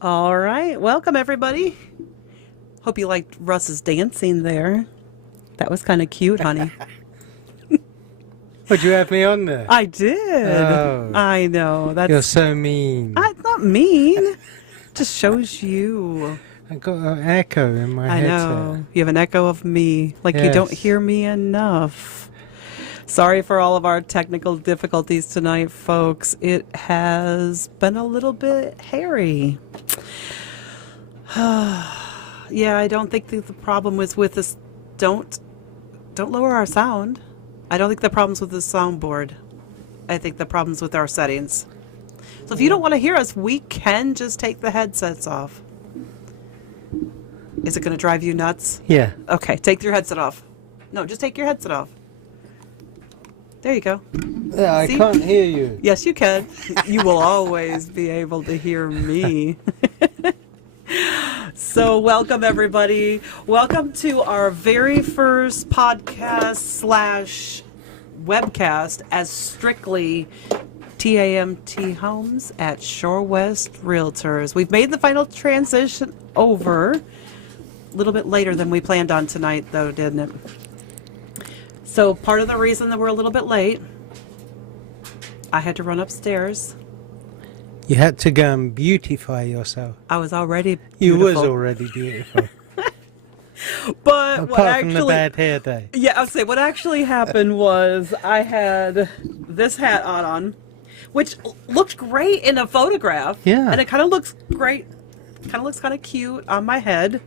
All right, welcome everybody. Hope you liked Russ's dancing there. That was kind of cute, honey. Would you have me on there? I did. Oh. I know. You're so mean. It's not mean. Just shows you. I got an echo in my I headset. know. You have an echo of me. Like you Yes. don't hear me enough. Sorry for all of our technical difficulties tonight, folks. It has been a little bit hairy. Yeah, I don't think that the problem was with this. Don't lower our sound. I don't think the problem's with the soundboard. I think the problem's with our settings. So if you don't want to hear us, we can just take the headsets off. Is it going to drive you nuts? Yeah. Okay, take your headset off. No, just take your headset off. There you go. Yeah, I See? can't hear you. Yes, you can. You will always be able to hear me. So welcome, everybody. Welcome to our very first podcast / webcast as strictly TAMT Homes at Shore West Realtors. We've made the final transition over a little bit later than we planned on tonight, though, didn't it? So part of the reason that we're a little bit late, I had to run upstairs. You had to go and beautify yourself. I was already You beautiful. was already beautiful. But Apart what from actually, the bad hair day. yeah, I'll say what actually happened was I had this hat on, which looked great in a photograph. Yeah. And it kind of looks great, kind of looks kind of cute on my head.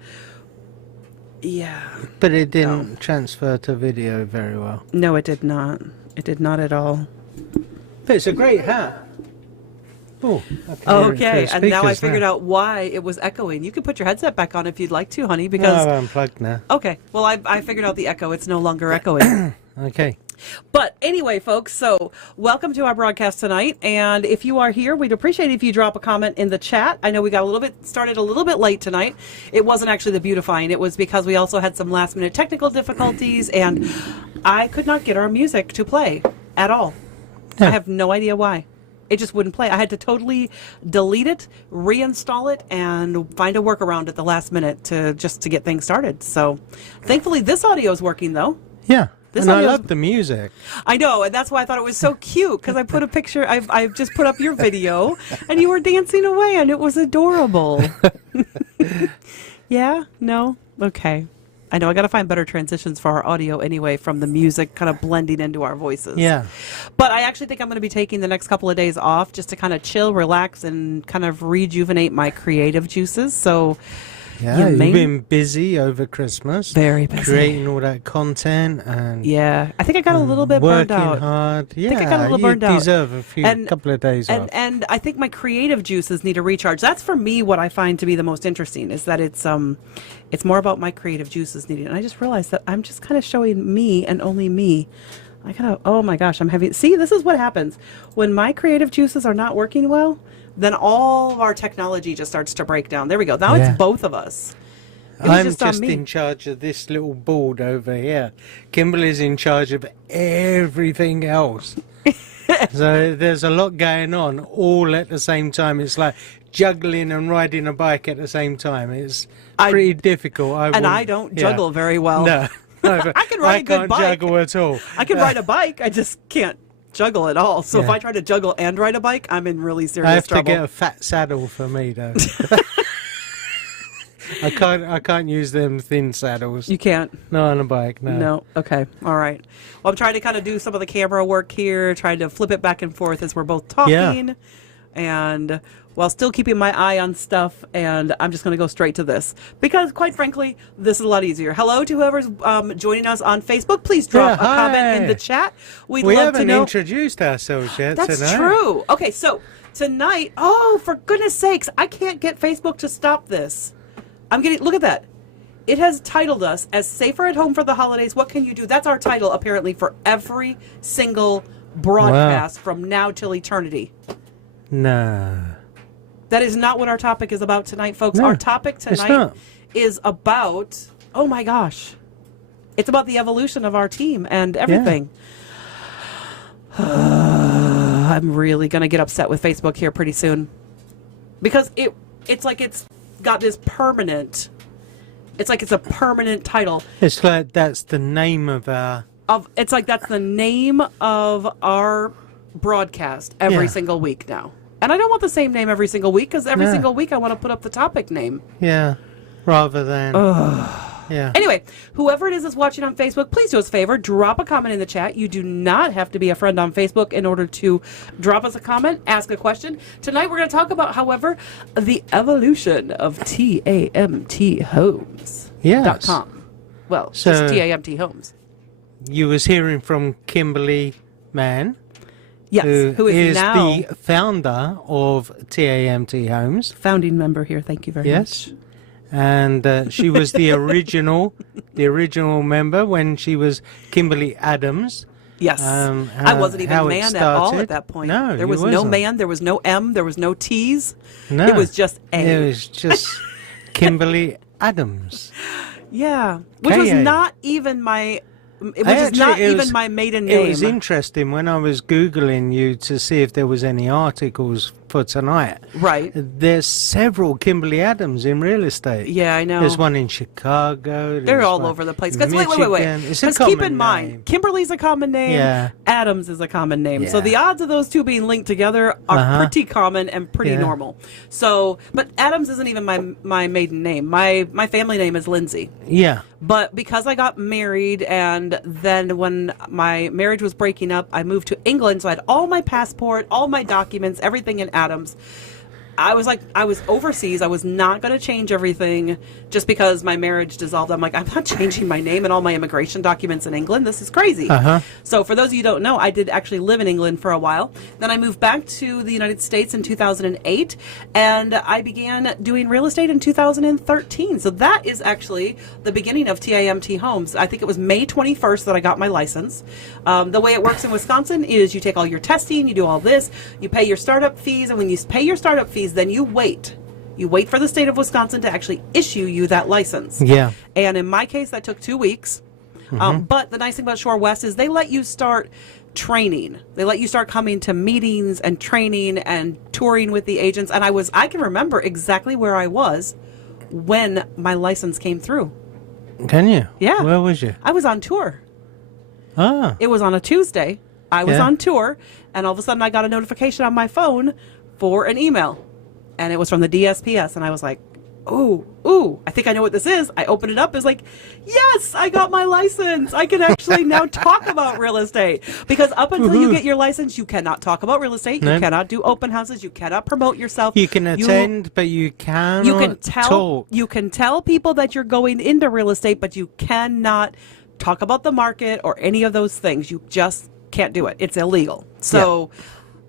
Yeah. But it didn't transfer to video very well. No, it did not. It did not at all. But it's a great hat. Oh, Okay, and now I figured out why it was echoing. You can put your headset back on if you'd like to, honey, because... No, I'm unplugged now. Okay, well, I figured out the echo. It's no longer echoing. Okay. But anyway, folks, so welcome to our broadcast tonight. And if you are here, we'd appreciate it if you drop a comment in the chat. I know we got started a little bit late tonight. It wasn't actually the beautifying. It was because we also had some last minute technical difficulties and I could not get our music to play at all. Yeah. I have no idea why. It just wouldn't play. I had to totally delete it, reinstall it, and find a workaround at the last minute to get things started. So thankfully this audio is working though. Yeah. This and I audio's- love the music. I know, and that's why I thought it was so cute, because I put a picture, I've just put up your video, and you were dancing away, and it was adorable. Yeah? No? Okay. I know, I got to find better transitions for our audio anyway, from the music kind of blending into our voices. Yeah. But I actually think I'm going to be taking the next couple of days off just to kind of chill, relax, and kind of rejuvenate my creative juices. So... Yeah, you've been busy over Christmas. Very busy. Creating all that content and... Yeah, I think I got a little bit burned out. Working hard. Yeah, I think I got a little burned out. You deserve a couple of days off. And I think my creative juices need a recharge. That's for me what I find to be the most interesting is that it's more about my creative juices needing. And I just realized that I'm just kind of showing me and only me. I gotta, oh my gosh, I'm heavy. See, this is what happens. When my creative juices are not working well, then all of our technology just starts to break down. There we go. Now it's both of us. I'm just just on me. in charge of this little board over here. Kimberly's in charge of everything else. So there's a lot going on all at the same time. It's like juggling and riding a bike at the same time. It's pretty difficult. I don't juggle very well. No. I can ride a good can't bike. juggle at all. I can ride a bike. I just can't juggle at all. So if I try to juggle and ride a bike, I'm in really serious I have trouble. to get a fat saddle for me though. I can't use them thin saddles. You can't. Not on a bike, no. No. Okay. All right. Well, I'm trying to kind of do some of the camera work here, trying to flip it back and forth as we're both talking, and while still keeping my eye on stuff. And I'm just going to go straight to this because, quite frankly, this is a lot easier. Hello to whoever's joining us on Facebook. Please drop a comment in the chat. We love haven't to know. introduced ourselves yet That's tonight. true. Okay, so tonight, oh, for goodness sakes, I can't get Facebook to stop this. Look at that. It has titled us as Safer at Home for the Holidays. What can you do? That's our title, apparently, for every single broadcast from now till eternity. No. That is not what our topic is about tonight, folks. No, Our topic tonight is about, oh my gosh, it's about the evolution of our team and everything. I'm really going to get upset with Facebook here pretty soon. Because it's like it's got this permanent. It's like it's a permanent title. It's like that's the name of our... It's like that's the name of our broadcast every single week now. And I don't want the same name every single week, because every single week I want to put up the topic name. Yeah, rather than... Yeah. Anyway, whoever it is that's watching on Facebook, please do us a favor, drop a comment in the chat. You do not have to be a friend on Facebook in order to drop us a comment, ask a question. Tonight we're going to talk about, however, the evolution of TAMT Yes. Homes.com. Well, So- just TAMT Homes. You was hearing from Kimberly Mann, Yes, who is now the founder of TAMT Homes. founding member here. Thank you very Yes. much. And she was the original member when she was Kimberly Adams. Yes. I wasn't even how it man at all started. at that point. No, there you was no wasn't. man, there was no M, there was no T's. No. It was just A. It was just Kimberly Adams. Yeah. Which was K.A. not even my my maiden name. It was interesting when I was Googling you to see if there was any articles for tonight. Right. There's several Kimberly Adams in real estate. Yeah, I know. There's one in Chicago. They're there's all one over the place. Because Michigan. wait. It's a Because keep common in mind, name. Kimberly's a common name. Yeah. Adams is a common name. So Yeah. the odds of those two being linked together are pretty common and pretty Yeah. normal. So, but Adams isn't even my maiden name. My family name is Lindsay. Yeah. But because I got married, and then when my marriage was breaking up, I moved to England. So I had all my passport, all my documents, everything in Adams. I was overseas. I was not going to change everything just because my marriage dissolved. I'm like, I'm not changing my name and all my immigration documents in England. This is crazy. So for those of you who don't know, I did actually live in England for a while. Then I moved back to the United States in 2008, and I began doing real estate in 2013. So that is actually the beginning of TAMT Homes. I think it was May 21st that I got my license. The way it works in Wisconsin is you take all your testing, you do all this, you pay your startup fees, and when you pay your startup fees, then you wait. You wait for the state of Wisconsin to actually issue you that license. Yeah. And in my case, that took 2 weeks. But the nice thing about Shore West is they let you start training. They let you start coming to meetings and training and touring with the agents. And I can remember exactly where I was when my license came through. Can you? Yeah. Where was you? I was on tour. Ah. It was on a Tuesday. I was Yeah. on tour, and all of a sudden I got a notification on my phone for an email. And it was from the DSPS, and I was like, ooh, I think I know what this is. I opened it up. It's like, yes, I got my license. I can actually now talk about real estate. Because up until you get your license, you cannot talk about real estate. You No. cannot do open houses. You cannot promote yourself. You can attend, but you cannot You can tell talk. you can tell people that you're going into real estate, but you cannot talk about the market or any of those things. You just can't do it. It's illegal. So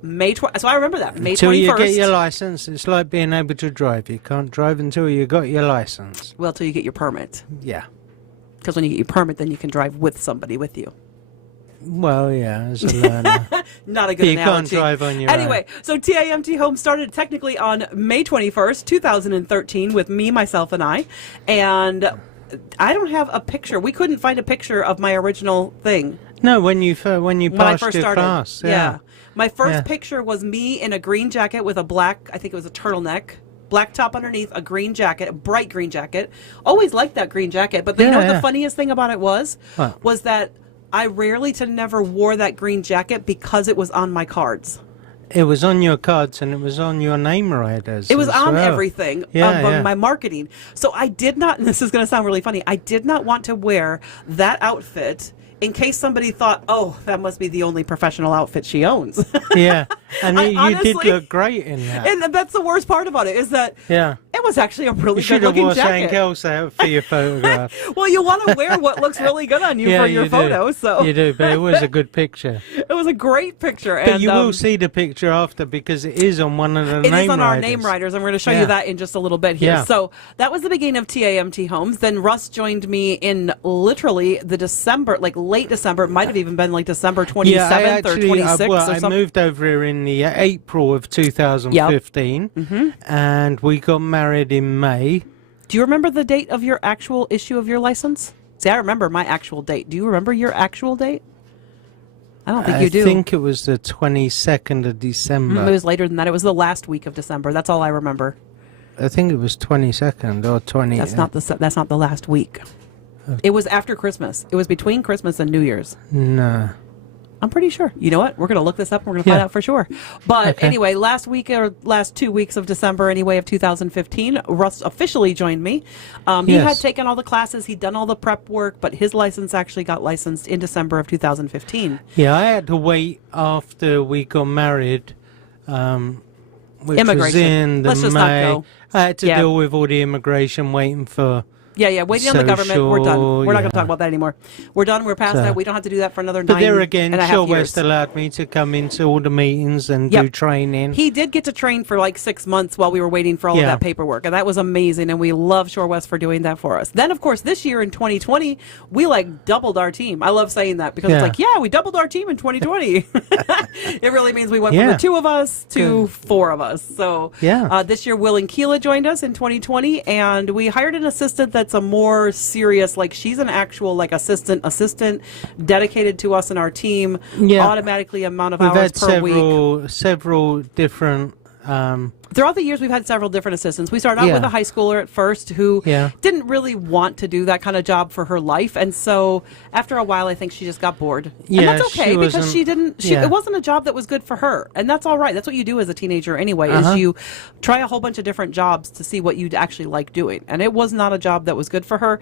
so I remember that May 21st. Until you get your license, it's like being able to drive. You can't drive until you got your license. Well, till you get your permit. Yeah. Because when you get your permit, then you can drive with somebody with you. Well, yeah, as a learner. Not a good You analogy. can't drive on your Anyway, so TAMT Home started technically on May 21st, 2013 with me, myself, and I. And I don't have a picture. We couldn't find a picture of my original thing. No, when you When I passed first your started. class. Yeah. My first Yeah. picture was me in a green jacket with a black, I think it was a turtleneck, black top underneath, a green jacket, a bright green jacket. Always liked that green jacket. But you know what the funniest thing about it was? What? Was that I rarely to never wore that green jacket because it was on my cards. It was on your cards and it was on your name riders. It was as on well. everything Yeah, of yeah. my marketing. So I did not, and this is going to sound really funny, I did not want to wear that outfit in case somebody thought, oh, that must be the only professional outfit she owns. Yeah, and I you did honestly- look great in that. And that's the worst part about it, is that Yeah. it was actually a really You should good have looking wore something jacket. else out for your photograph. Well, you want to wear what looks really good on you Yeah, for your you photo. do. So You do, but it was a good picture. it was a great picture. But and you will see the picture after because it is on one of the it name is on our riders. name riders, and we're going to show Yeah. you that in just a little bit here. Yeah. So that was the beginning of TAMT Homes. Then Russ joined me in literally the December, like late December. It might have even been like December 27th Yeah, I or actually, 26th well, or I something. moved over here in the April of 2015, and we got married in May. Do you remember the date of your actual issue of your license? See, I remember my actual date. Do you remember your actual date? I don't think you do. I think it was the 22nd of December. It was later than that. It was the last week of December. That's all I remember. I think it was 22nd or 20. That's not the last week. It was after Christmas. It was between Christmas and New Year's. No. I'm pretty sure. You know what? We're going to look this up and we're going to find out for sure. But anyway, last week or last 2 weeks of December anyway of 2015, Russ officially joined me. He had taken all the classes. He'd done all the prep work, but his license actually got licensed in December of 2015. Yeah, I had to wait after we got married, which Immigration. was in the Let's just May. not go. I had to deal with all the immigration, waiting for... Yeah, waiting on the government. We're done. We're not going to talk yeah. about that anymore. We're done. We're past that. We don't have to do that for another But 9 there again, and a half Shore years. West allowed me to come into all the meetings and do training. He did get to train for like 6 months while we were waiting for all of that paperwork, and that was amazing, and we love Shore West for doing that for us. Then, of course, this year in 2020, we like doubled our team. I love saying that because it's like, we doubled our team in 2020. It really means we went from the 2 of us to 4 of us. So this year, Will and Keela joined us in 2020, and we hired an assistant that's a more serious, like she's an actual like assistant dedicated to us and our team, automatically amount of hours per week. Several different Throughout the years, we've had several different assistants. We started out with a high schooler at first who didn't really want to do that kind of job for her life. And so after a while, I think she just got bored. And that's okay because it wasn't a job that was good for her. And that's all right. That's what you do as a teenager anyway, is you try a whole bunch of different jobs to see what you'd actually like doing. And it was not a job that was good for her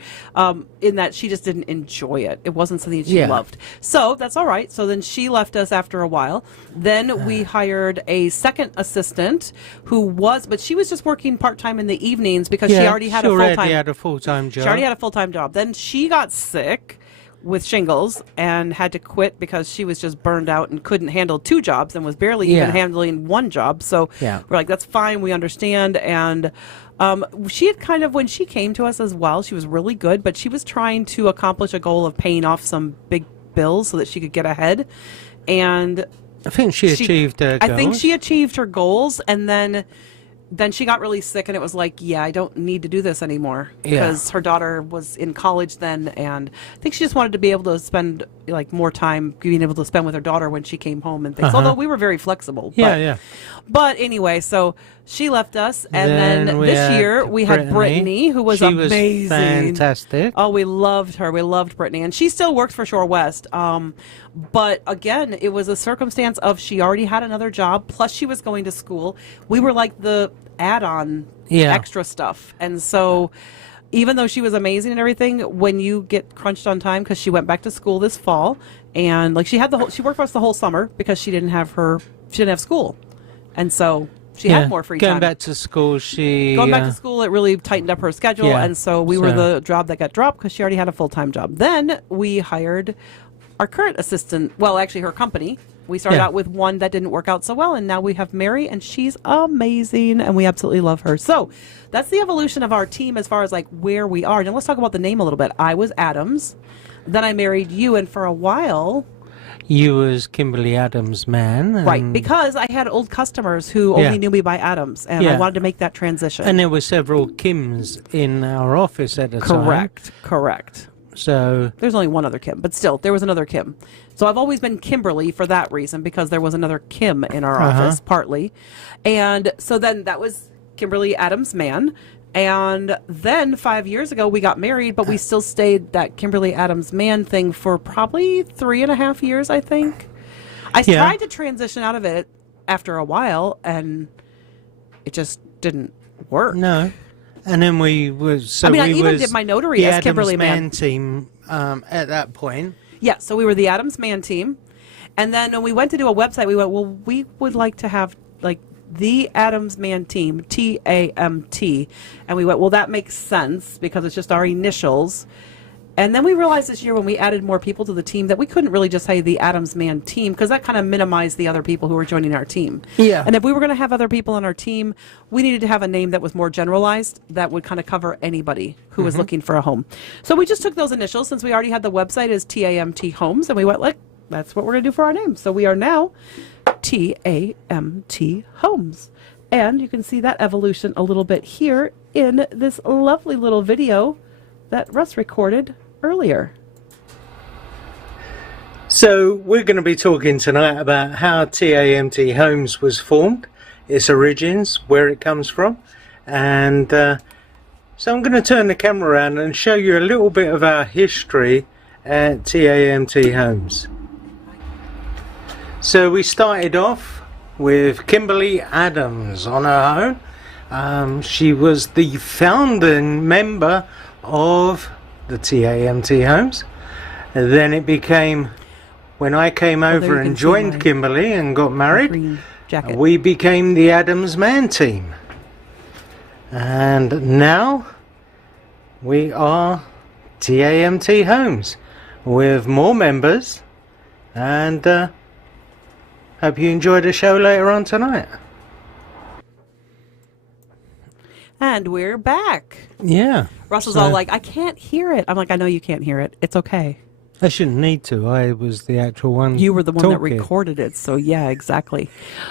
in that she just didn't enjoy it. It wasn't something that she loved. So that's all right. So then she left us after a while. Then we hired a second assistant but she was just working part-time in the evenings because she already had a full-time job. She already had a full-time job. Then she got sick with shingles and had to quit because she was just burned out and couldn't handle 2 jobs and was barely even handling 1 job. So we're like, that's fine. We understand. And she had kind of, when she came to us as well, she was really good, but she was trying to accomplish a goal of paying off some big bills so that she could get ahead. And I think she achieved her goals. I think she achieved her goals, and then she got really sick, and it was like, I don't need to do this anymore because her daughter was in college then, and I think she just wanted to be able to spend like more time being able to spend with her daughter when she came home and things. Although we were very flexible. But anyway, so she left us, and then this year we had Brittany, who was amazing. She was fantastic. Oh, we loved her. We loved Brittany, and she still works for Shore West. But again, it was a circumstance of she already had another job, plus she was going to school. We were like the add-on extra stuff, and so even though she was amazing and everything, when you get crunched on time, because she went back to school this fall, and like she worked for us the whole summer because she didn't have school, and so she had more free time. Going back to school, it really tightened up her schedule, and so we were the job that got dropped because she already had a full-time job. Then we hired our current assistant, well, actually her company. We started out with one that didn't work out so well, and now we have Mary, and she's amazing, and we absolutely love her. So that's the evolution of our team as far as like where we are. Now let's talk about the name a little bit. I was Adams, then I married you, and for a while you was Kimberly Adams' man. Right, because I had old customers who only knew me by Adams, and I wanted to make that transition. And there were several Kims in our office at the time. Correct. So there's only one other Kim, but still, there was another Kim. So I've always been Kimberly for that reason, because there was another Kim in our office, partly. And so then that was Kimberly Adams' man. And then 5 years ago, we got married, but we still stayed that Kimberly Adams' man thing for probably 3.5 years, I think. I tried to transition out of it after a while, and it just didn't work. No. And then I even did my notary as Kimberly Man team at that point. Yeah, so we were the Adams Man team. And then when we went to do a website, we went, well, we would like to have like the Adams Man team, TAMT. And we went, well, that makes sense because it's just our initials. And then we realized this year when we added more people to the team that we couldn't really just say the Adams Man team, because that kind of minimized the other people who were joining our team. Yeah. And if we were going to have other people on our team, we needed to have a name that was more generalized that would kind of cover anybody who was looking for a home. So we just took those initials, since we already had the website as TAMT Homes, and we went like, that's what we're going to do for our name. So we are now TAMT Homes. And you can see that evolution a little bit here in this lovely little video that Russ recorded earlier. So we're going to be talking tonight about how TAMT Homes was formed, its origins, where it comes from, And so I'm going to turn the camera around and show you a little bit of our history at TAMT Homes. So we started off with Kimberly Adams on her own. She was the founding member of the TAMT Homes. And then it became, when I came over and joined Kimberly and got married, we became the Adams Man team. And now we are TAMT Homes with more members, and hope you enjoy the show later on tonight. And we're back. Yeah. Russell's all like, I can't hear it. I'm like, I know you can't hear it. It's okay. I shouldn't need to. I was the actual one. You were the one that talking. recorded it. So, yeah, exactly.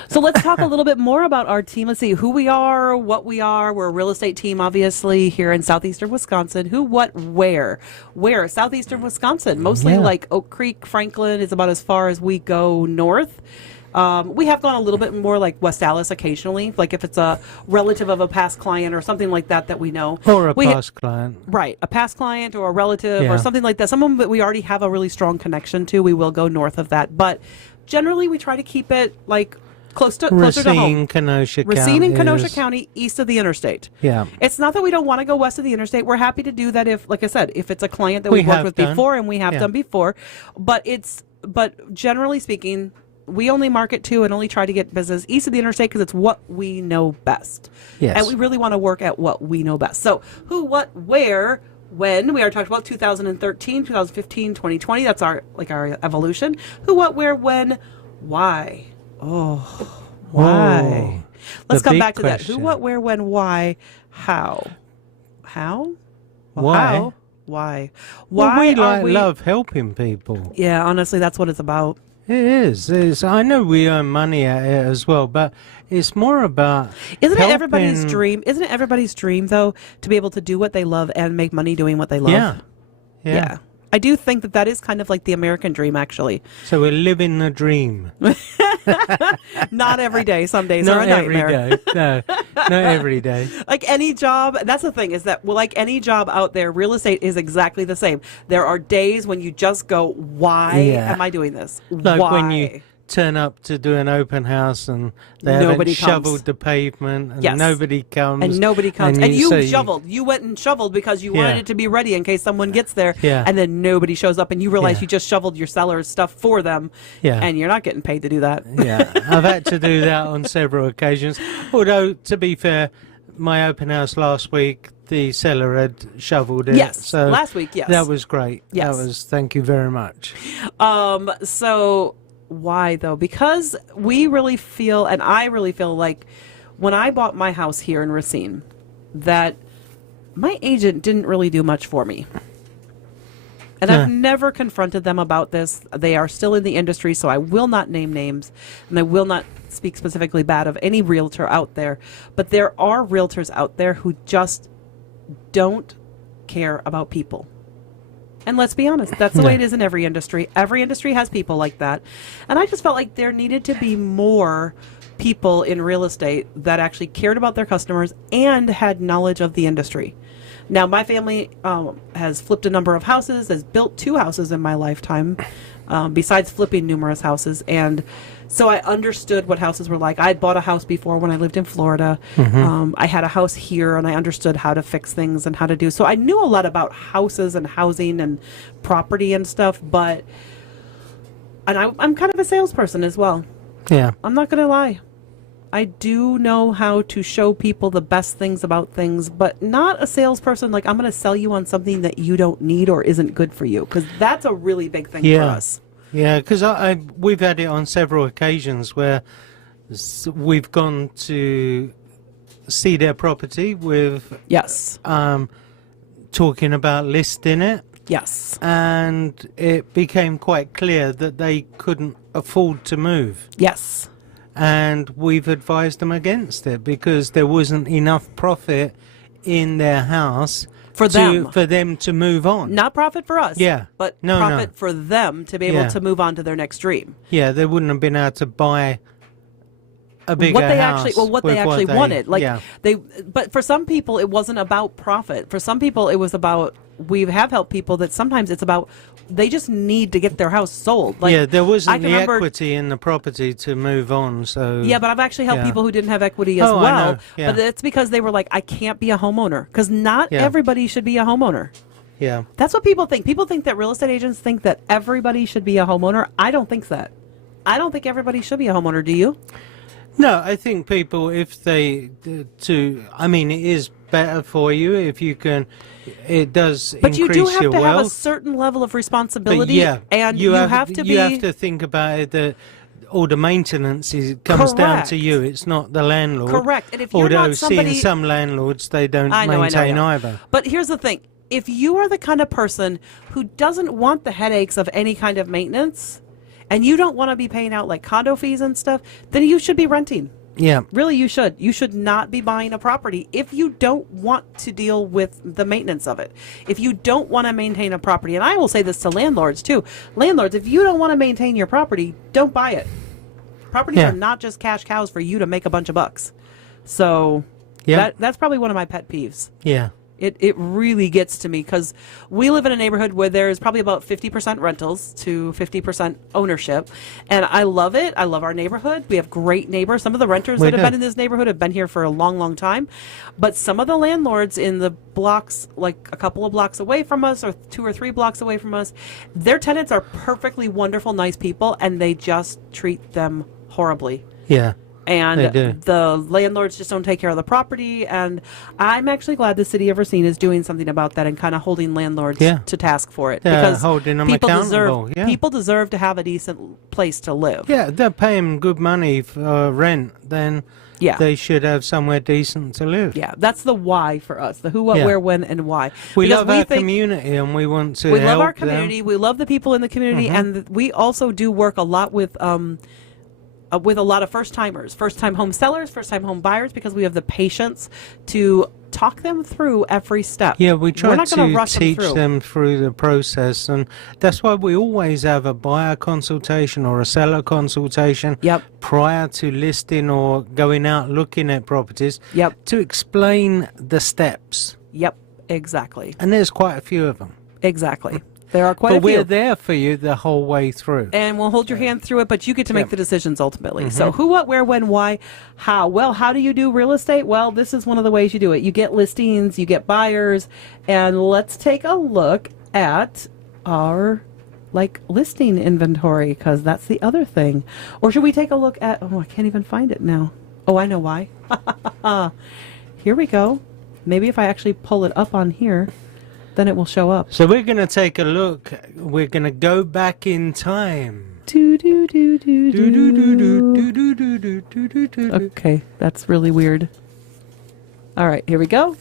So let's talk a little bit more about our team. Let's see who we are, what we are. We're a real estate team, obviously, here in southeastern Wisconsin. Who, what, where? Where? Southeastern Wisconsin. Mostly like Oak Creek, Franklin is about as far as we go north. We have gone a little bit more like West Allis occasionally, like if it's a relative of a past client or something like that that we know. Or a past client. Right. A past client or a relative or something like that. Someone that we already have a really strong connection to, we will go north of that. But generally we try to keep it like closer to home. Racine and Kenosha County, east of the interstate. Yeah. It's not that we don't want to go west of the interstate. We're happy to do that if, like I said, if it's a client that we've worked with before, and we have done before. But generally speaking, we only market to and only try to get business east of the interstate because it's what we know best. Yes. And we really want to work at what we know best. So who, what, where, when. We already talked about 2013, 2015, 2020. That's our evolution. Who, what, where, when, why. Oh, why? Let's come back to that. Who, what, where, when, why, how. How? Well, why? How? Why? Well, we love helping people. Yeah, honestly, that's what it's about. It is. I know we earn money at it as well, but it's more about Isn't it everybody's dream? Isn't it everybody's dream, though, to be able to do what they love and make money doing what they love? Yeah. I do think that is kind of like the American dream, actually. So we're living the dream. Not every day. Some days are a nightmare. Not every day. No, not every day. Like any job, that's the thing, is that, well, like any job out there, real estate is exactly the same. There are days when you just go, why am I doing this? Like why? when you turn up to do an open house and they haven't shoveled the pavement and nobody comes. And nobody comes. And you shoveled. You went and shoveled because you wanted it to be ready in case someone gets there. Yeah. And then nobody shows up and you realize you just shoveled your seller's stuff for them. Yeah. And you're not getting paid to do that. Yeah. I've had to do that on several occasions. Although, to be fair, my open house last week, the seller had shoveled it. Yes. So last week, yes. That was great. Yes. Thank you very much. So why though? Because we really feel, and I really feel like when I bought my house here in Racine, that my agent didn't really do much for me. And I've never confronted them about this. They are still in the industry, so I will not name names, and I will not speak specifically bad of any realtor out there. But there are realtors out there who just don't care about people. And let's be honest, that's the way it is in every industry. Every industry has people like that. And I just felt like there needed to be more people in real estate that actually cared about their customers and had knowledge of the industry. Now, my family has flipped a number of houses, has built 2 houses in my lifetime, besides flipping numerous houses. And so I understood what houses were like. I had bought a house before when I lived in Florida. I had a house here, and I understood how to fix things and how to do. So I knew a lot about houses and housing and property and stuff. And I'm kind of a salesperson as well. Yeah. I'm not going to lie. I do know how to show people the best things about things, but not a salesperson like I'm going to sell you on something that you don't need or isn't good for you, because that's a really big thing for us. Yeah, because we've had it on several occasions where we've gone to see their property with talking about listing it. Yes. And it became quite clear that they couldn't afford to move. Yes. And we've advised them against it because there wasn't enough profit in their house for them to move on. Not profit for us. Yeah. But profit for them to be able to move on to their next dream. Yeah, they wouldn't have been able to buy a bigger what they house actually what they with actually wanted. Like yeah. but for some people it wasn't about profit. For some people it was about, we have helped people that sometimes it's about they just need to get their house sold. Like, yeah, there I wasn't can the remember, equity in the property to move on. So yeah, but I've actually helped yeah. people who didn't have equity as Oh, I well. know, yeah. But it's because they were like, I can't be a homeowner, because not Yeah. everybody should be a homeowner. yeah. That's what people think. People think that real estate agents think that everybody should be a homeowner. I don't think that. I don't think everybody should be a homeowner. Do you? No, I think people, if they I mean, it is better for you if you can. It does But you increase do have your to have a wealth. certain level of But responsibility. yeah, And you have to be. You have to think about it that all the maintenance comes down to Correct. you. It's not the landlord. Correct. And if you're Although not somebody, seeing some landlords, they don't maintain yeah. either. But here's the thing. If you are the kind of person who doesn't want the headaches of any kind of maintenance, and you don't want to be paying out like condo fees and stuff, then you should be renting. Yeah. Really, you should. You should not be buying a property if you don't want to deal with the maintenance of it. If you don't want to maintain a property, and I will say this to landlords too. Landlords, if you don't want to maintain your property, don't buy it. Properties Yeah. are not just cash cows for you to make a bunch of bucks. So Yeah. that's probably one of my pet peeves. Yeah. It really gets to me because we live in a neighborhood where there's probably about 50% rentals to 50% ownership. And I love it. I love our neighborhood. We have great neighbors. Some of the renters We that have do. been in this neighborhood have been here for a long, long time. But some of the landlords in the blocks, like a couple of blocks away from us or 2 or 3 blocks away from us, their tenants are perfectly wonderful, nice people, and they just treat them horribly. Yeah. And They do. the landlords just don't take care of the property. And I'm actually glad the city of Racine is doing something about that and kind of holding landlords Yeah. to task for it. They're because holding them people accountable, deserve yeah. people deserve to have a decent place to live. Yeah, they're paying good money for rent. Then Yeah. they should have somewhere decent to live. Yeah, that's the why for us. The who, what, Yeah. where, when, and why. We Because love our think- community and we want to We help love our them. community. We love the people in the community, and we also do work a lot with a lot of first-timers, first-time home sellers, first-time home buyers, because we have the patience to talk them through every step. Yeah, we We're try not gonna to rush teach through. them through the process, and that's why we always have a buyer consultation or a seller consultation Yep. prior to listing or going out looking at properties Yep. to explain the steps. Yep. Exactly. And there's quite a few of them. Exactly. There are quite But a few. we're there for you the whole way through. And we'll hold your hand through it, but you get to make Yeah. the decisions ultimately. So who, what, where, when, why, how? Well, how do you do real estate? Well, this is one of the ways you do it. You get listings, you get buyers, and let's take a look at our listing inventory, because that's the other thing. Or should we take a look at, I can't even find it now. Oh, I know why. Here we go. Maybe if I actually pull it up on here, then it will show up. So we're going to take a look. We're going to go back in time. Do, do, do, do, Do, do, do, do. do, do, do, do, do, do, do. Okay, that's really weird. All right, here we go. I'm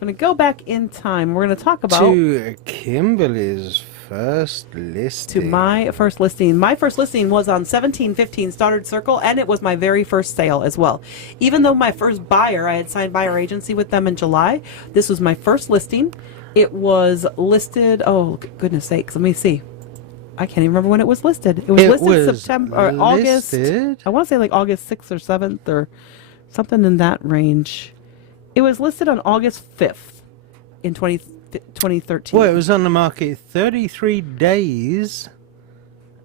going to go back in time. We're going to talk about To Kimberly's first listing. to my first listing. My first listing was on 1715 Stoddard Circle, and it was my very first sale as well. Even though my first buyer, I had signed buyer agency with them in July, this was my first listing. It was listed, oh, goodness sakes, let me see. I can't even remember when it was listed. It was listed September or August. listed? I want to say like August 6th or 7th or something in that range. It was listed on August 5th in 2013. Well, it was on the market 33 days.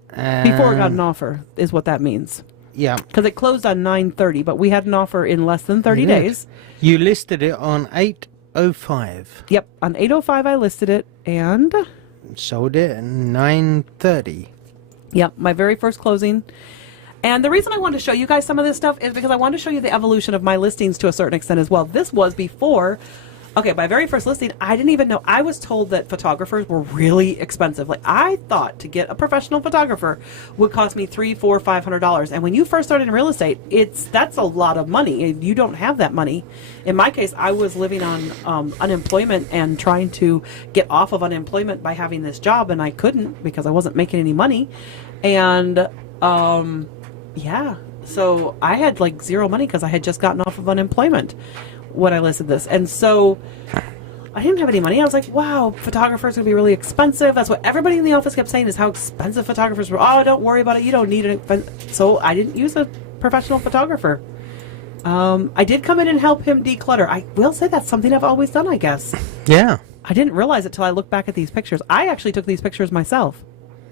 Before it got an offer, is what that means. Yeah. Because it closed on 9/30, but we had an offer in less than 30 You did. days. You listed it on 8:05. Yep, on 8:05 I listed it, and Sold it at 9:30. yep, my very first closing. And the reason I wanted to show you guys some of this stuff is because I wanted to show you the evolution of my listings to a certain extent as well. This was before, okay, my very first listing, I didn't even know. I was told that photographers were really expensive. Like, I thought to get a professional photographer would cost me $300, $400, $500. And when you first started in real estate, that's a lot of money. And you don't have that money. In my case, I was living on unemployment and trying to get off of unemployment by having this job, and I couldn't because I wasn't making any money. And yeah, so I had like zero money because I had just gotten off of unemployment when I listed this. And so I didn't have any money. I was like, wow, photographers are going to be really expensive. That's what everybody in the office kept saying, is how expensive photographers were. Oh, don't worry about it. You don't need it. So I didn't use a professional photographer. I did come in and help him declutter. I will say that's something I've always done, I guess. Yeah. I didn't realize it till I looked back at these pictures. I actually took these pictures myself.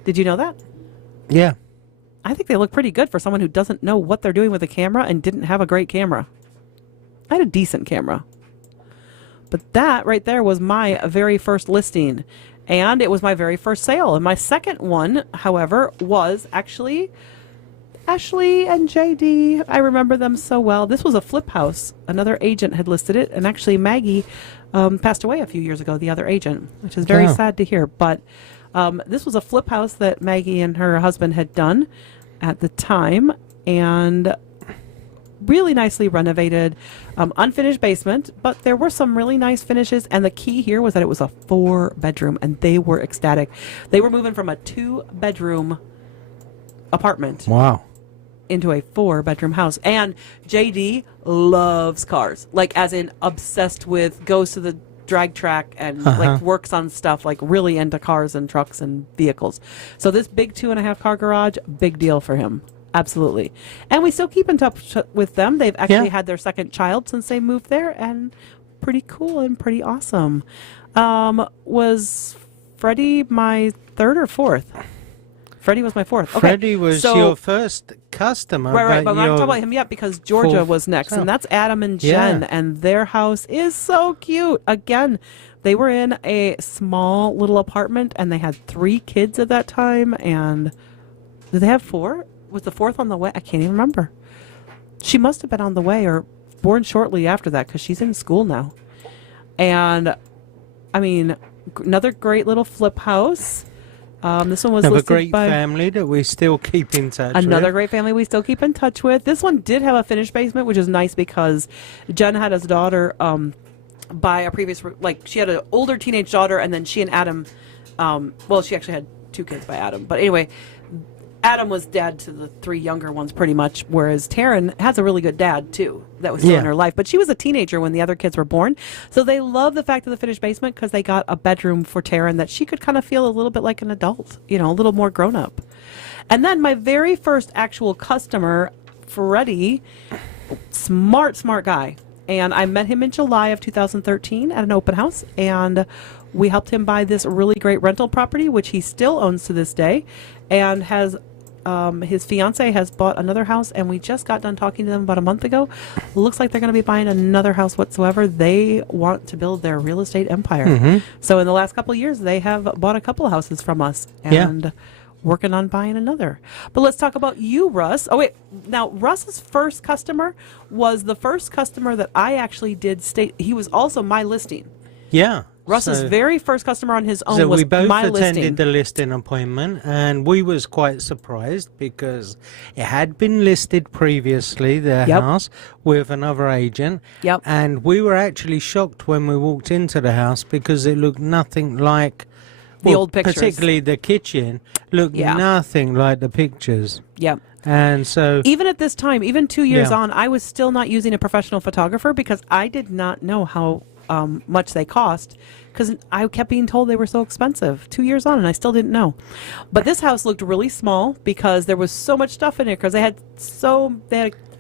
Did you know that? Yeah. I think they look pretty good for someone who doesn't know what they're doing with a camera and didn't have a great camera. I had a decent camera. But that right there was my very first listing. And it was my very first sale. And my second one, however, was actually Ashley and JD. I remember them so well. This was a flip house. Another agent had listed it. And actually Maggie passed away a few years ago, the other agent, which is very sad to hear. But this was a flip house that Maggie and her husband had done at the time. And really nicely renovated, unfinished basement, but there were some really nice finishes. And the key here was that it was a 4-bedroom, and they were ecstatic. They were moving from a 2-bedroom apartment. Wow. Into a 4-bedroom house. And JD loves cars, like as in obsessed with, goes to the drag track and like works on stuff, like really into cars and trucks and vehicles. So this big 2.5 car garage, big deal for him. Absolutely. And we still keep in touch with them. They've actually had their second child since they moved there, and pretty cool and pretty awesome. Was Freddie my third or fourth? Freddie was my fourth. Okay. Freddie was your first customer. Right, but I'm not talking about him yet because Georgia was next, and that's Adam and Jen, and their house is so cute. Again, they were in a small little apartment, and they had 3 kids at that time, and did they have 4? Was the 4th on the way? I can't even remember. She must have been on the way or born shortly after that because she's in school now. And, I mean, another great little flip house. This one was another listed great by family that we still keep in touch with. Another great family we still keep in touch with. This one did have a finished basement, which is nice because Jen had his daughter by a previous, like she had an older teenage daughter, and then she and Adam, well, she actually had 2 kids by Adam. But anyway, Adam was dad to the 3 younger ones pretty much, whereas Taryn has a really good dad too that was still in her life. But she was a teenager when the other kids were born. So they love the fact of the finished basement because they got a bedroom for Taryn that she could kind of feel a little bit like an adult, you know, a little more grown up. And then my very first actual customer, Freddie, smart guy. And I met him in July of 2013 at an open house, and we helped him buy this really great rental property, which he still owns to this day, and has his fiance has bought another house, and we just got done talking to them about a month ago. Looks like they're going to be buying another house whatsoever. They want to build their real estate empire. So in the last couple of years, they have bought a couple of houses from us, and working on buying another. But let's talk about you, Russ. Oh, wait. Now, Russ's first customer was the first customer that I actually did state. He was also my listing. Yeah. Russ's very first customer on his own so was we both my attended listing. the listing appointment, and we was quite surprised because it had been listed previously, the house, with another agent. And we were actually shocked when we walked into the house because it looked nothing like the old pictures. Particularly the kitchen looked nothing like the pictures. And so even at this time, even 2 years on, I was still not using a professional photographer because I did not know how much they cost, because I kept being told they were so expensive 2 years on, and I still didn't know. But this house looked really small because there was so much stuff in it, because they had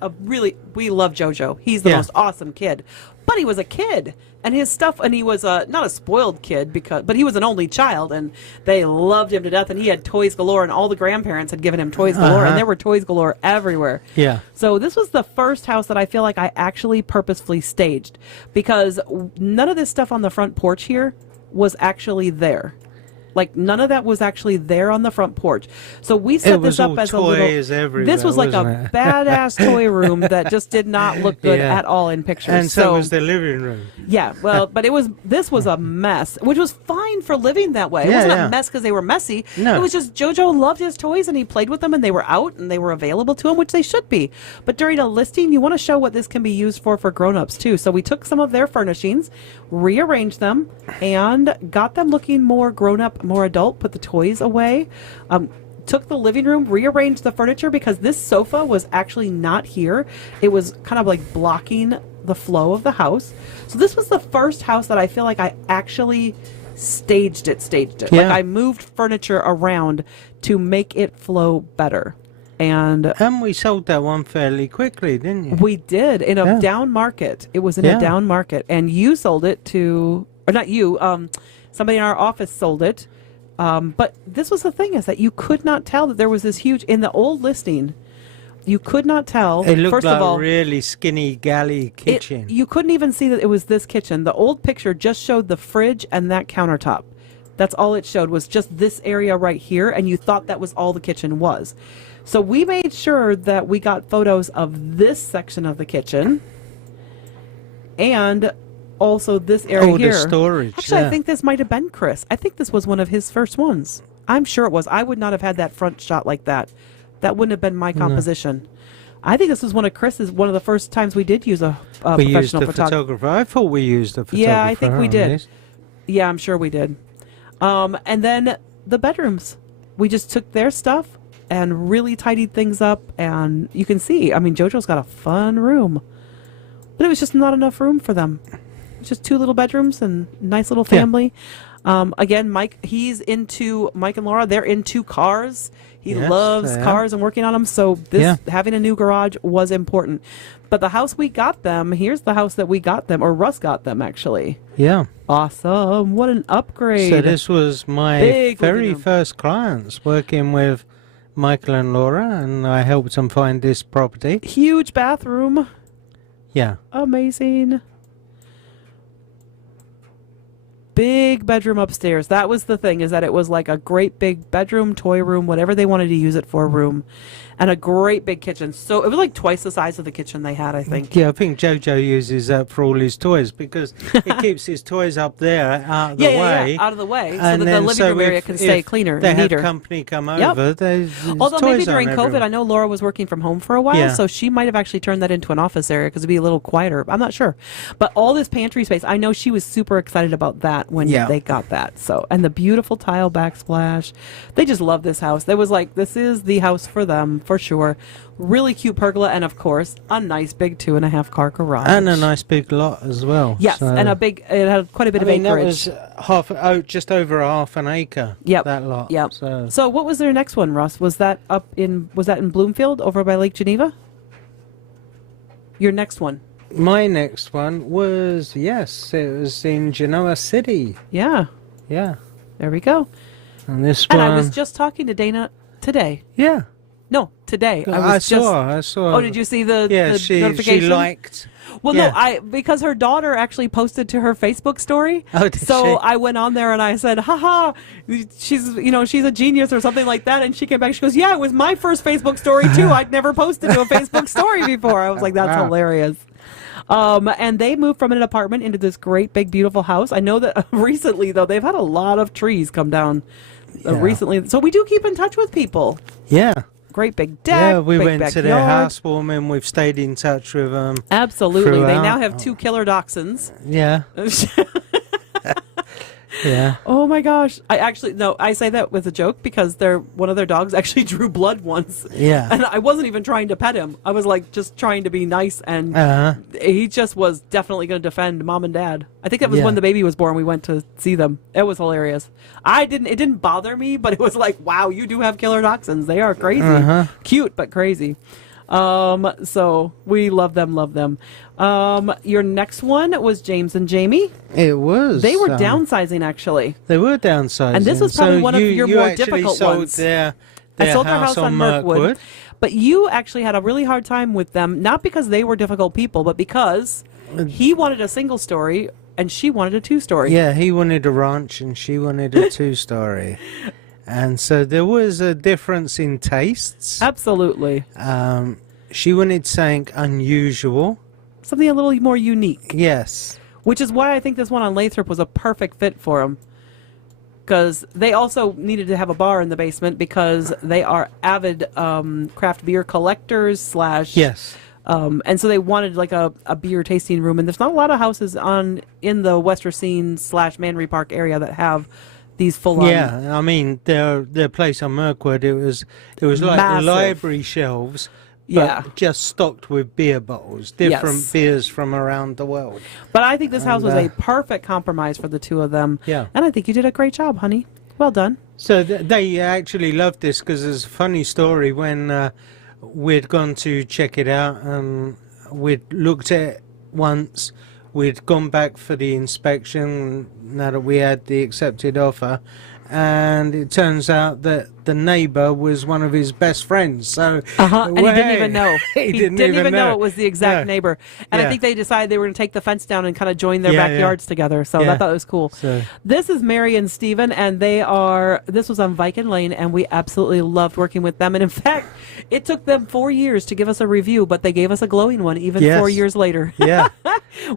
a really, we love JoJo. He's the most awesome kid, but he was a kid, and his stuff, and he was not a spoiled kid, but he was an only child, and they loved him to death, and he had toys galore, and all the grandparents had given him toys galore, and there were toys galore everywhere. So this was the first house that I feel like I actually purposefully staged, because none of this stuff on the front porch here was actually there. Like, none of that was actually there on the front porch. So we set this up as a little... This was like a badass toy room that just did not look good at all in pictures. And so was the living room. Yeah, well, but this was a mess, which was fine for living that way. It wasn't a mess because they were messy. No. It was just JoJo loved his toys, and he played with them, and they were out, and they were available to him, which they should be. But during a listing, you want to show what this can be used for grown-ups, too. So we took some of their furnishings, rearranged them, and got them looking more grown-up, more adult, put the toys away, took the living room, rearranged the furniture, because this sofa was actually not here. It was kind of like blocking the flow of the house. So this was the first house that I feel like I actually staged it. Like I moved furniture around to make it flow better. And we sold that one fairly quickly, didn't you? we did in a Yeah. down market. It was in Yeah. a down market, and you sold it to, or not you, somebody in our office sold it. But this was the thing, is that you could not tell that there was this huge, in the old listing, you could not tell. It looked first like of all, a really skinny galley kitchen. you couldn't even see that it was this kitchen. The old picture just showed the fridge and that countertop. That's all it showed, was just this area right here, and you thought that was all the kitchen was. So we made sure that we got photos of this section of the kitchen and also this area here. The storage. Actually, yeah. I think this might have been Chris. I think this was one of his first ones. I'm sure it was. I would not have had that front shot like that. That wouldn't have been my composition. I think this was one of the first times we did use a we used professional a photographer. I thought we used a photographer. Yeah, I think we on did. this. Yeah, I'm sure we did. And then the bedrooms. We just took their stuff and really tidied things up. And you can see, I mean, JoJo's got a fun room. But it was just not enough room for them. It's just 2 little bedrooms and nice little family. Again, Mike and Laura, they're into cars. He loves cars and working on them. So having a new garage was important. But the house we got them, here's the house that we got them, or Russ got them, actually. Yeah. Awesome. What an upgrade. So this was my very first clients working with Michael and Laura, and I helped them find this property. Huge bathroom. Yeah. Amazing. Big bedroom upstairs. That was the thing, is that it was like a great big bedroom, toy room, whatever they wanted to use it for, room, and a great big kitchen. So it was like twice the size of the kitchen they had, I think. Yeah, I think JoJo uses that for all his toys, because he keeps his toys up there out of the way. Yeah, out of the way, so And that the then living room area can stay cleaner they and neater. have company come over. Although maybe during COVID, I know Laura was working from home for a while, so she might have actually turned that into an office area because it'd be a little quieter. I'm not sure. But all this pantry space, I know she was super excited about that when they got that. So, and the beautiful tile backsplash. They just love this house. They was like, this is the house for them, for sure. Really cute pergola, and of course, a nice big 2.5 car garage. And a nice big lot as well. Yes, so. and it had quite a bit of acreage. That was just over half an acre. Yep. That lot. Yep. So what was their next one, Russ? Was that in Bloomfield over by Lake Geneva? Your next one. My next one was, it was in Genoa City. Yeah. Yeah. There we go. And this one. And I was just talking to Dana today. Yeah. No, today. I saw. Oh, did you see the notification? She liked. Well, no, because her daughter actually posted to her Facebook story. Oh, did so she? I went on there and I said, haha, she's a genius or something like that. And she came back, she goes, yeah, it was my first Facebook story too. I'd never posted to a Facebook story before. I was like, that's hilarious. And they moved from an apartment into this great big beautiful house. I know that recently though, they've had a lot of trees come down recently. So we do keep in touch with people. Yeah. Great big deck. Yeah, we went backyard. to their housewarming. We've stayed in touch with them. Absolutely. throughout. They now have 2 killer dachshunds. Yeah. Yeah. Oh my gosh. I say that with a joke because one of their dogs actually drew blood once. Yeah. And I wasn't even trying to pet him. I was like just trying to be nice, and he just was definitely going to defend mom and dad. I think that was when the baby was born. We went to see them. It was hilarious. It didn't bother me, but it was like, wow, you do have killer dachshunds. They are crazy. Cute, but crazy. So we love them. Your next one was James and Jamie. It was. They were downsizing, actually. They were downsizing. And this was probably one of your more difficult ones. I sold their house on Mirkwood. But you actually had a really hard time with them, not because they were difficult people, but because he wanted a single story and she wanted a 2-story. Yeah, he wanted a ranch and she wanted a 2-story. And so there was a difference in tastes. Absolutely. She wanted something unusual. Something a little more unique. Yes. Which is why I think this one on Lathrop was a perfect fit for them. Because they also needed to have a bar in the basement because they are avid craft beer collectors / Yes. And so they wanted like a beer tasting room. And there's not a lot of houses in the West Racine / Manry Park area that have these full-on. Yeah, I mean their place on Mirkwood, it was like massive library shelves, but just stocked with beer bottles, different beers from around the world. But I think this house was a perfect compromise for the 2 of them. Yeah. And I think you did a great job, honey. Well done. So they actually loved this because there's a funny story when we'd gone to check it out and we'd looked at it once. We'd gone back for the inspection now that we had the accepted offer, and it turns out that the neighbour was one of his best friends. So, and he didn't even know. he didn't even know it was the exact No. neighbor. And I Yeah. think they decided they were going to take the fence down and kind of join their Yeah, backyards together. So Yeah. I thought it was cool. So, This is Mary and Steven, and this was on Viking Lane, and we absolutely loved working with them. And in fact, it took them 4 years to give us a review, but they gave us a glowing one even Yes. 4 years later. yeah.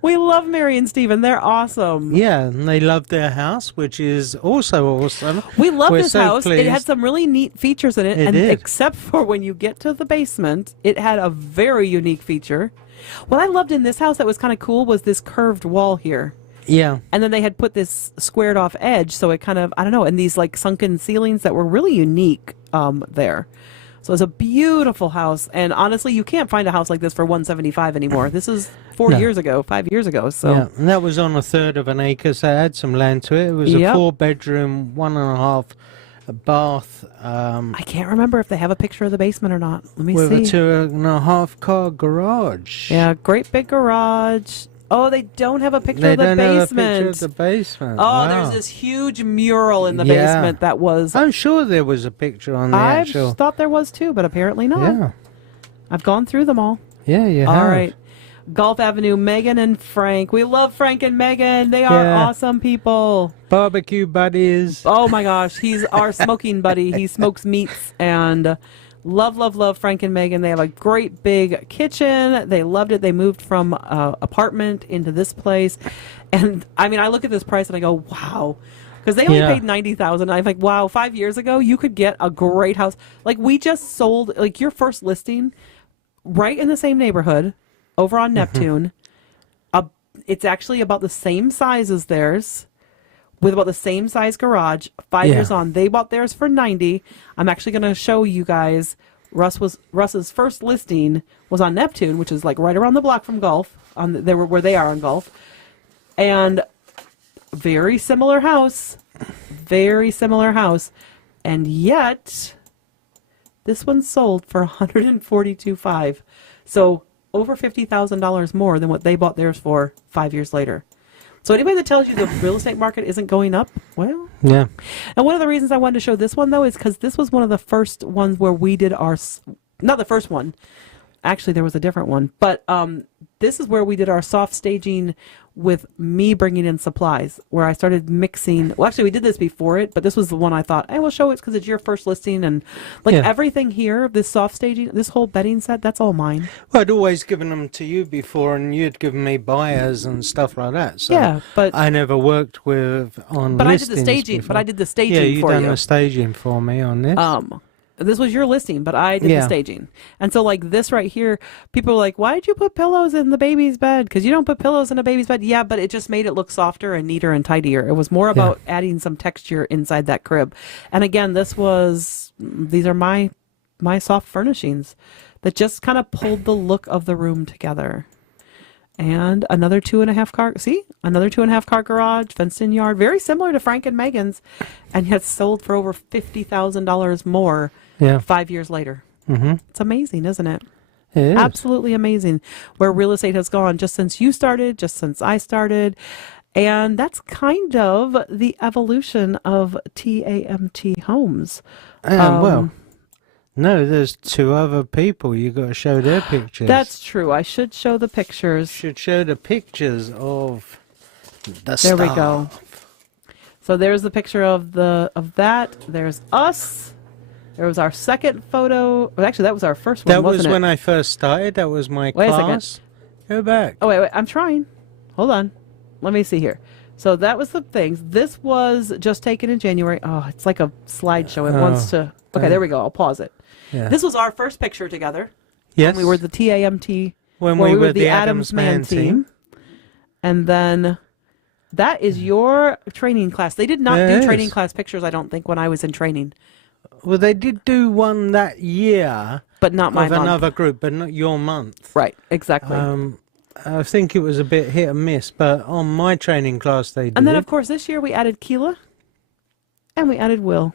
We love Mary and Steven. They're awesome. Yeah, and they loved their house, which is also awesome. We love We're this so house. It had pleased. some really neat features in it, It and did. except for when you get to the basement, it had a very unique feature. What I loved in this house that was kind of cool was this curved wall here. Yeah. And then they had put this squared off edge, so it kind of, I don't know, and these like sunken ceilings that were really unique there. So it's a beautiful house, and honestly, you can't find a house like this for $175 anymore. This is 4 No. years ago, 5 years ago. So Yeah, and that was on a third of an acre, so it had some land to it. It was a Yep. 4-bedroom, 1.5 bath, I can't remember if they have a picture of the basement or not. Let me with see. a 2.5 car garage. Yeah, great big garage. Oh, they don't have a picture They of the don't basement. have a picture of the basement. Oh, Wow. there's this huge mural in the Yeah. basement that was. I'm sure there was a picture on the I actual. thought there was too, but apparently not. Yeah, I've gone through them all. yeah, you All have. right. Gulf Avenue, Megan and Frank. We love Frank and Megan. They are Yeah. awesome people. Barbecue buddies. Oh my gosh, he's our smoking buddy. He smokes meats and love Frank and Megan. They have a great big kitchen. They loved it. They moved from apartment into this place, and I mean, I look at this price and I go, wow. Because they only Yeah. paid $90,000. I'm like, wow, 5 years ago you could get a great house. Like we just sold like your first listing, right in the same neighborhood, over on Neptune. It's actually about the same size as theirs, with about the same size garage. 5 Yeah. years on, they bought theirs for 90. I'm actually going to show you guys. Russ's first listing was on Neptune, which is like right around the block from Gulf. Where they are on Gulf, and very similar house, and yet this one sold for $142,500. So over $50,000 more than what they bought theirs for 5 years later. So anybody that tells you the real estate market isn't going up, well. Yeah. And one of the reasons I wanted to show this one, though, is because this was one of the first ones where we did not the first one. Actually, there was a different one. But this is where we did our soft staging with me bringing in supplies, where I started mixing. Well, actually, we did this before it, but this was the one I thought, I will show it because it's your first listing. And like Yeah. everything here, this soft staging, this whole bedding set, that's all mine. Well, I'd always given them to you before, and you'd given me buyers and stuff like that. So Yeah, but I never worked with on. but I did the listings staging. before. But I did the staging Yeah, you for done you. the staging for me on this. This was your listing, but I did the Yeah. staging. And so like this right here, people are like, why did you put pillows in the baby's bed? Because you don't put pillows in a baby's bed. Yeah, but it just made it look softer and neater and tidier. It was more about adding some texture inside that crib. And again, these are my soft furnishings that just kind of pulled the look of the room together. And another 2.5 car garage, fenced in yard, very similar to Frank and Megan's, and yet sold for over $50,000 more Yeah. 5 years later. Mm-hmm. It's amazing, isn't it? It is. Absolutely amazing where real estate has gone just since you started, just since I started. And that's kind of the evolution of TAMT Homes. Well, no, there's two other people. You got to show their pictures. That's true. I should show the pictures. Should show the pictures of the There we staff. go. So there's the picture of that. There's us. There was our second photo. Well, actually, that was our first one, That was wasn't it? when I first started. That was my Wait a second. class. Go back. Oh, wait. I'm trying. Hold on. Let me see here. So that was the things. This was just taken in January. Oh, it's like a slideshow. It wants to. Okay, there we go. I'll pause it. Yeah. This was our first picture together. Yes. When we were the TAMT. When well, we were were the Adams Man team. And then that is your training class. They did not It do is. training class pictures, I don't think, when I was in training. Well, they did do one that year But not my of month. another group, but not your month. Right, exactly. I think it was a bit hit and miss, but on my training class they did. And then, of course, this year we added Keela and we added Will.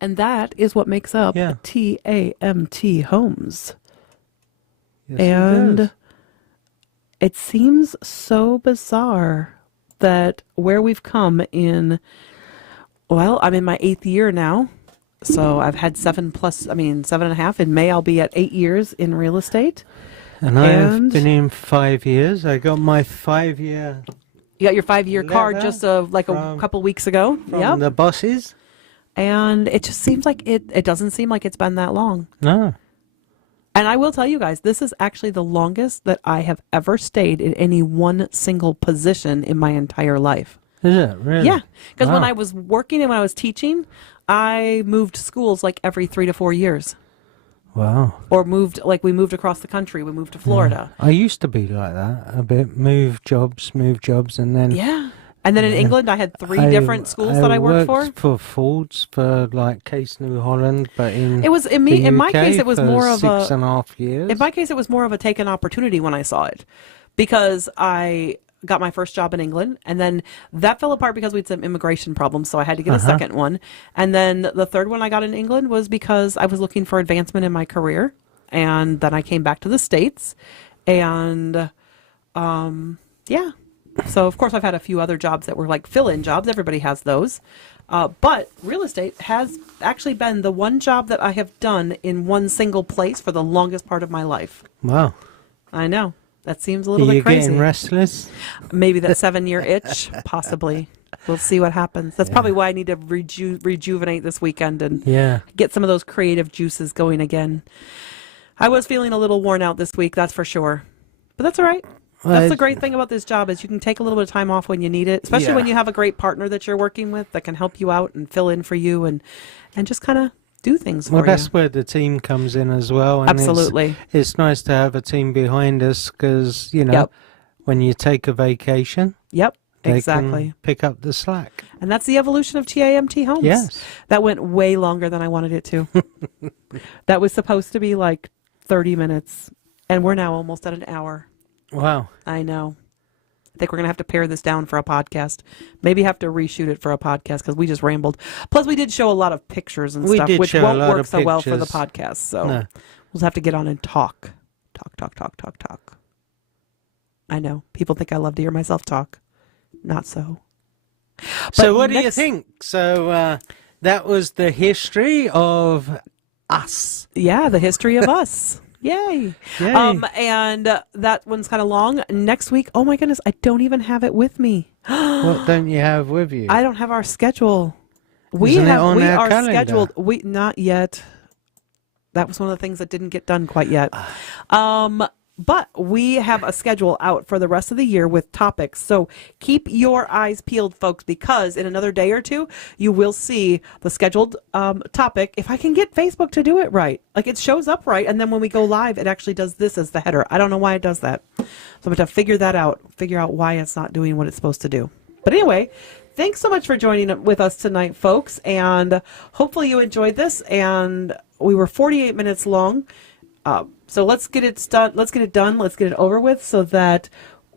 And that is what makes up Yeah. TAMT Homes. Yes, And it does. it seems so bizarre that where we've come in, well, I'm in my 8th year now. So I've had 7.5. In May, I'll be at 8 years in real estate. And I've And- been in 5 years. I got my 5-year You got your 5-year card Letter just a from- couple weeks ago. from Yep. the bosses. And it just seems like it doesn't seem like it's been that long. No. And I will tell you guys, this is actually the longest that I have ever stayed in any one single position in my entire life. Is it really? Yeah. Because when Wow. I was working and when I was teaching, I moved schools like every 3 to 4 years. Wow. Or we moved across the country. We moved to Florida. I used to be like that a bit. Move jobs, and then Yeah. And then in England, I had 3 I- different schools that I worked for. for Fords for like Case New Holland, but in It was in the my UK case, it was for more of 6.5 years. In my case, it was more of a taken opportunity when I saw it, because I got my first job in England, and then that fell apart because we had some immigration problems, so I had to get a second one. And then the third one I got in England was because I was looking for advancement in my career, and then I came back to the States, and yeah. So of course I've had a few other jobs that were like fill-in jobs. Everybody has those. But real estate has actually been the one job that I have done in one single place for the longest part of my life. Wow. I know. That seems a Are little you bit crazy. getting restless? Maybe that 7-year itch, possibly. We'll see what happens. That's probably why I need to rejuvenate this weekend and Yeah. get some of those creative juices going again. I was feeling a little worn out this week, that's for sure. But that's all right. That's the great thing about this job is you can take a little bit of time off when you need it, especially Yeah. when you have a great partner that you're working with that can help you out and fill in for you and just kind of do things for Well, you. that's where the team comes in as well. And Absolutely. It's nice to have a team behind us because, Yep. when you take a vacation, Yep, they exactly. can pick up the slack. And that's the evolution of TAMT Homes. Yes. That went way longer than I wanted it to. That was supposed to be like 30 minutes, and we're now almost at an hour. Wow. I know. I think we're going to have to pare this down for a podcast. Maybe have to reshoot it for a podcast because we just rambled. Plus, we did show a lot of pictures and We stuff, did which show a won't lot work of so well for the pictures. podcast. So No. we'll have to get on and talk. Talk. I know. People think I love to hear myself talk. Not so. So But what do you next- think? So that was the history of us. Yeah, the history of us. Yay. Yay. And that one's kind of long. Next week, oh my goodness, I don't even have it with me. What don't you have with you? I don't have our schedule. Isn't it on We our are calendar? scheduled. We not yet. That was one of the things that didn't get done quite yet. But we have a schedule out for the rest of the year with topics. So keep your eyes peeled, folks, because in another day or two, you will see the scheduled topic. If I can get Facebook to do it right, like it shows up right. And then when we go live, it actually does this as the header. I don't know why it does that. So I'm going to figure that out, figure out why it's not doing what it's supposed to do. But anyway, thanks so much for joining with us tonight, folks. And hopefully you enjoyed this. And we were 48 minutes long. So let's get it done. Let's get it over with so that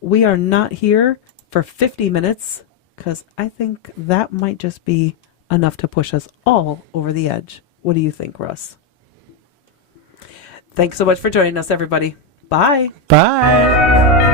we are not here for 50 minutes because I think that might just be enough to push us all over the edge. What do you think, Russ? Thanks so much for joining us, everybody. Bye. Bye.